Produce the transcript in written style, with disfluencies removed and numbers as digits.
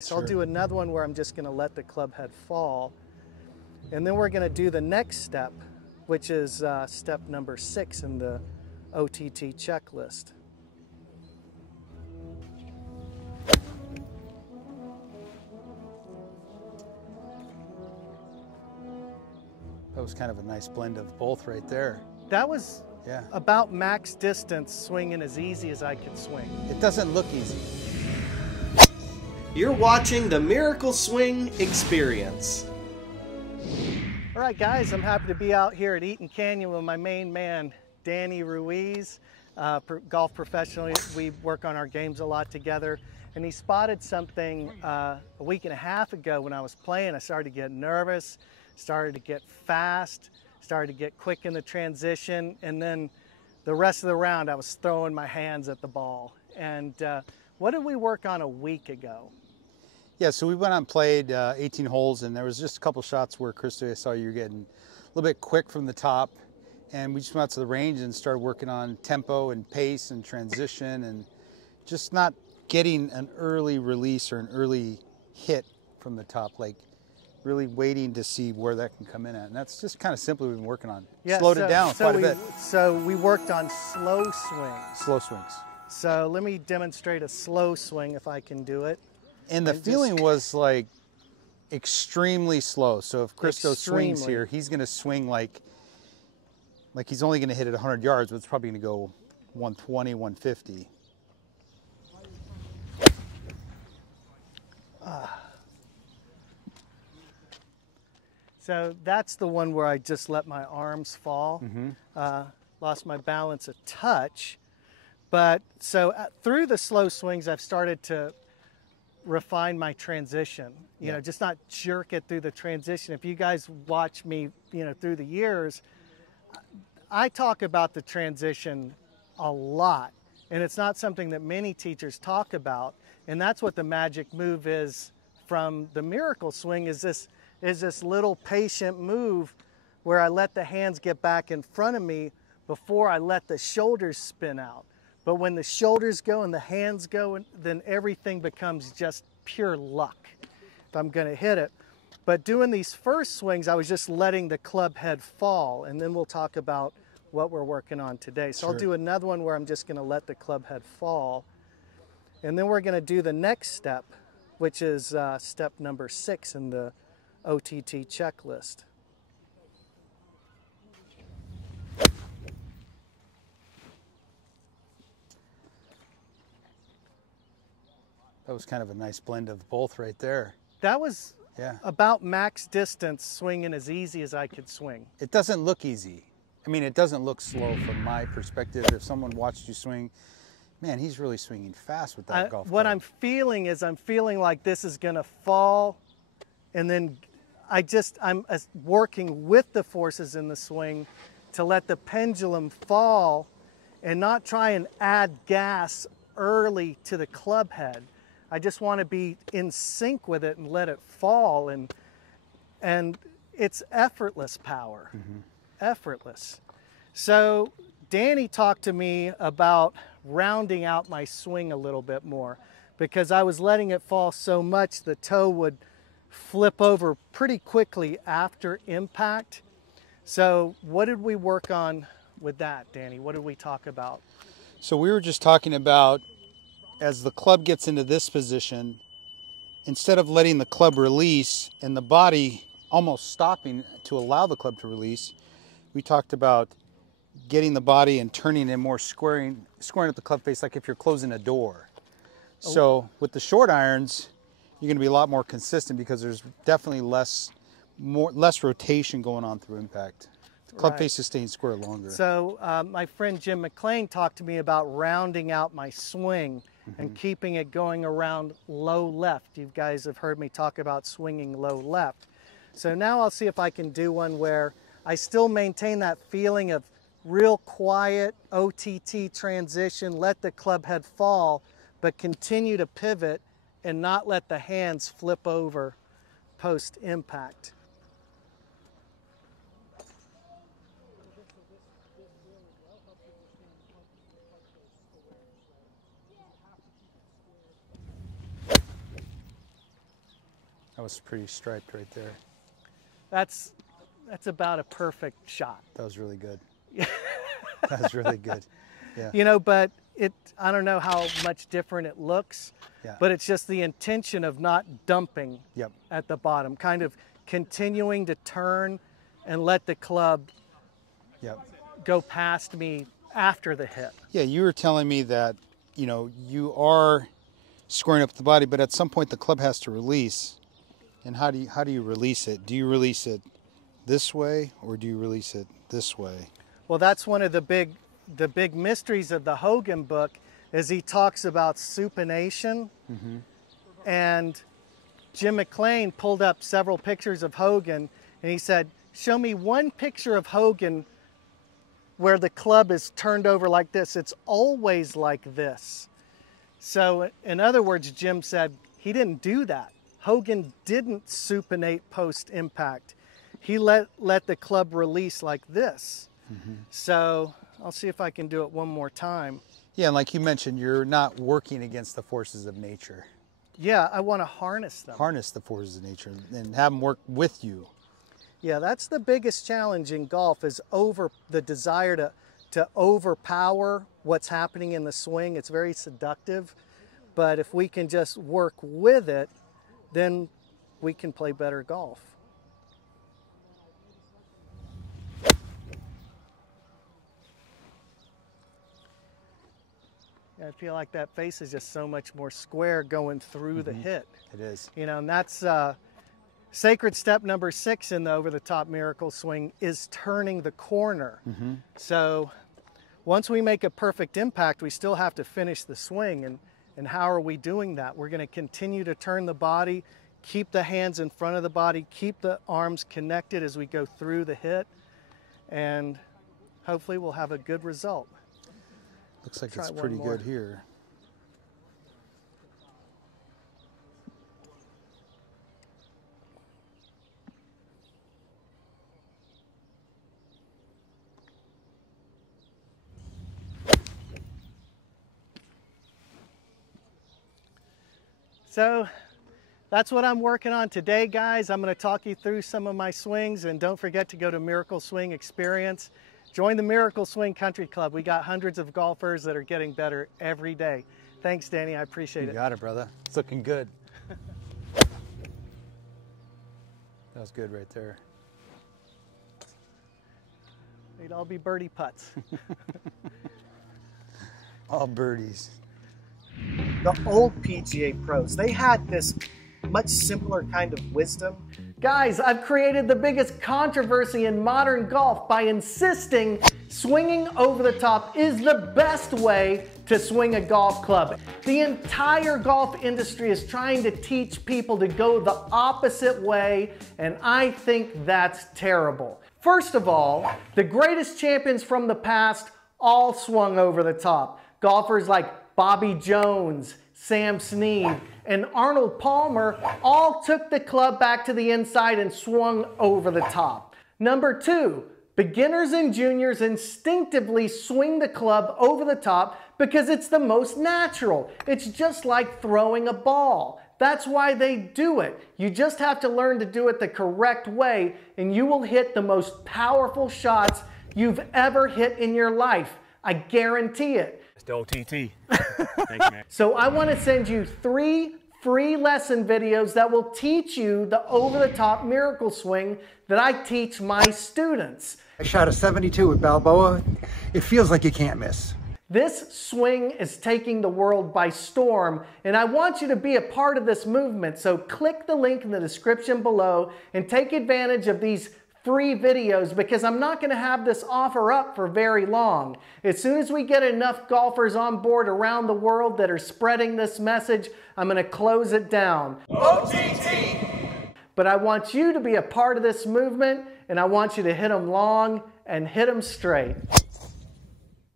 So I'll do another one where I'm just going to let the club head fall. And then we're going to do the next step, which is step number 6 in the OTT checklist. That was kind of a nice blend of both right there. That was Yeah. about max distance, swinging as easy as I could swing. It doesn't look easy. You're watching the Miracle Swing Experience. All right, guys, I'm happy to be out here at Eaton Canyon with my main man, Danny Ruiz, golf professional. We work on our games a lot together. And he spotted something a week and a half ago when I was playing. I started to get nervous, started to get fast, started to get quick in the transition. And then the rest of the round, I was throwing my hands at the ball. And what did we work on a week ago? Yeah, so we went out and played 18 holes, and there was just a couple shots where, Krista, I saw you were getting a little bit quick from the top, and we just went out to the range and started working on tempo and pace and transition and just not getting an early release or an early hit from the top, like really waiting to see where that can come in at. And that's just kind of simply what we've been working on. Yeah, Slowed it down quite a bit. So we worked on slow swings. Slow swings. So let me demonstrate a slow swing if I can do it. And the feeling was like extremely slow. So if Christo swings here, he's going to swing like he's only going to hit it 100 yards, but it's probably going to go 120, 150. So that's the one where I just let my arms fall. Lost my balance a touch. But so through the slow swings, I've started to refine my transition, you know, just not jerk it through the transition. If you guys watch me, you know, through the years, I talk about the transition a lot, and it's not something that many teachers talk about. And that's what the magic move is from the Miracle Swing, is this little patient move where I let the hands get back in front of me before I let the shoulders spin out. But when the shoulders go and the hands go, then everything becomes just pure luck if I'm going to hit it. But doing these first swings, I was just letting the club head fall, and then we'll talk about what we're working on today. So I'll do another one where I'm just going to let the club head fall, and then we're going to do the next step, which is step number 6 in the OTT checklist. That was kind of a nice blend of both right there. That was about max distance, swinging as easy as I could swing. It doesn't look easy. I mean, it doesn't look slow from my perspective. If someone watched you swing, man, he's really swinging fast with that golf club. What I'm feeling is I'm feeling like this is going to fall, and then I'm working with the forces in the swing to let the pendulum fall and not try and add gas early to the club head. I just want to be in sync with it and let it fall, and it's effortless power, effortless. So Danny talked to me about rounding out my swing a little bit more, because I was letting it fall so much the toe would flip over pretty quickly after impact. So what did we work on with that, Danny? What did we talk about? So we were just talking about, as the club gets into this position, instead of letting the club release and the body almost stopping to allow the club to release, we talked about getting the body and turning and more squaring at the club face, like if you're closing a door. So with the short irons, you're going to be a lot more consistent because there's definitely less rotation going on through impact. The club face is staying square longer. So my friend Jim McLean talked to me about rounding out my swing and keeping it going around low left. You guys have heard me talk about swinging low left. So now I'll see if I can do one where I still maintain that feeling of real quiet OTT transition, let the club head fall, but continue to pivot and not let the hands flip over post impact. That was pretty striped right there. That's about a perfect shot. That was really good. That was really good. Yeah. You know, but I don't know how much different it looks, Yeah. but it's just the intention of not dumping Yep. at the bottom, kind of continuing to turn and let the club Yep. go past me after the hit. Yeah, you were telling me that, you know, you are squaring up the body, but at some point the club has to release. And how do you release it? Do you release it this way or do you release it this way? Well, that's one of the big mysteries of the Hogan book, is he talks about supination. And Jim McLean pulled up several pictures of Hogan and he said, show me one picture of Hogan where the club is turned over like this. It's always like this. So in other words, Jim said he didn't do that. Hogan didn't supinate post-impact. He let the club release like this. So I'll see if I can do it one more time. Yeah, and like you mentioned, you're not working against the forces of nature. Yeah, I want to harness them. Harness the forces of nature and have them work with you. Yeah, that's the biggest challenge in golf, is the desire to overpower what's happening in the swing. It's very seductive, but if we can just work with it, then we can play better golf. I feel like that face is just so much more square going through the hit. It is. You know, and that's sacred step number 6 in the over-the-top miracle swing, is turning the corner. So once we make a perfect impact, we still have to finish the swing. And how are we doing that? We're going to continue to turn the body, keep the hands in front of the body, keep the arms connected as we go through the hit, and hopefully we'll have a good result. Looks like Try it's one pretty more. good here. So that's what I'm working on today, guys. I'm going to talk you through some of my swings, and don't forget to go to Miracle Swing Experience. Join the Miracle Swing Country Club. We got hundreds of golfers that are getting better every day. Thanks, Danny. I appreciate it. You got it, brother. It's looking good. That was good right there. They'd all be birdie putts. All birdies. The old PGA pros, they had this much simpler kind of wisdom. Guys, I've created the biggest controversy in modern golf by insisting swinging over the top is the best way to swing a golf club. The entire golf industry is trying to teach people to go the opposite way, and I think that's terrible. First of all, the greatest champions from the past all swung over the top. Golfers like Bobby Jones, Sam Snead, and Arnold Palmer all took the club back to the inside and swung over the top. Number 2, beginners and juniors instinctively swing the club over the top because it's the most natural. It's just like throwing a ball. That's why they do it. You just have to learn to do it the correct way, and you will hit the most powerful shots you've ever hit in your life. I guarantee it. Still TT. Thanks, man. So I want to send you 3 free lesson videos that will teach you the over-the-top miracle swing that I teach my students. I shot a 72 with Balboa. It feels like you can't miss. This swing is taking the world by storm, and I want you to be a part of this movement. So click the link in the description below and take advantage of these free videos, because I'm not going to have this offer up for very long. As soon as we get enough golfers on board around the world that are spreading this message, I'm going to close it down. OTT! But I want you to be a part of this movement, and I want you to hit them long and hit them straight.